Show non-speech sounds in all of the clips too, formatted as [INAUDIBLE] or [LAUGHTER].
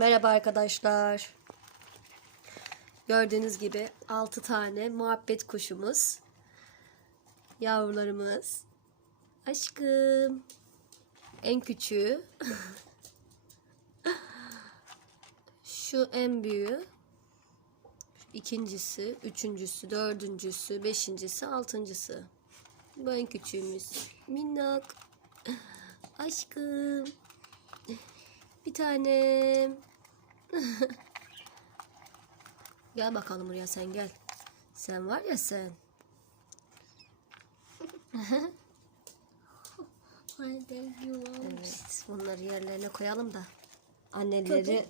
Merhaba arkadaşlar. Gördüğünüz gibi 6 tane muhabbet kuşumuz. Yavrularımız. Aşkım. En küçüğü. [LAUGHS] Şu en büyüğü. İkincisi, üçüncüsü, dördüncüsü, beşincisi, altıncısı. Bu en küçüğümüz. Minnak. [LAUGHS] Aşkım. Bir tanem. [LAUGHS] gel bakalım buraya sen gel. Sen var ya sen. [LAUGHS] Evet, bunları yerlerine koyalım da anneleri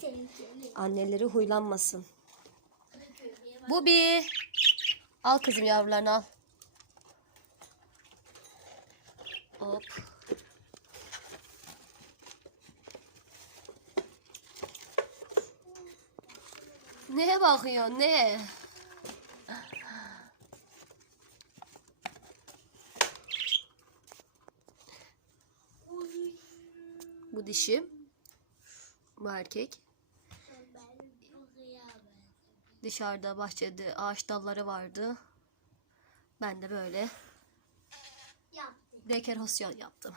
anneleri huylanmasın. Bu bir. Al kızım yavrularını al. Hop. Neye bakıyorsun ne? Bu dişi. Bu erkek. Dışarıda bahçede ağaç dalları vardı. Ben de böyle dekorasyon yaptım.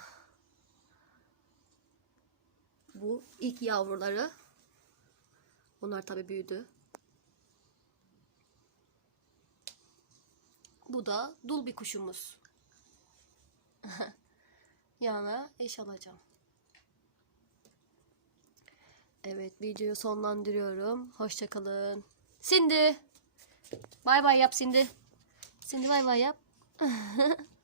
Bu ilk yavruları. Onlar tabi büyüdü. Bu da dul bir kuşumuz. [LAUGHS] Yana eş alacağım. Evet videoyu sonlandırıyorum. Hoşçakalın. Cindy. Bay bay yap Cindy. Cindy bay bay yap. [LAUGHS]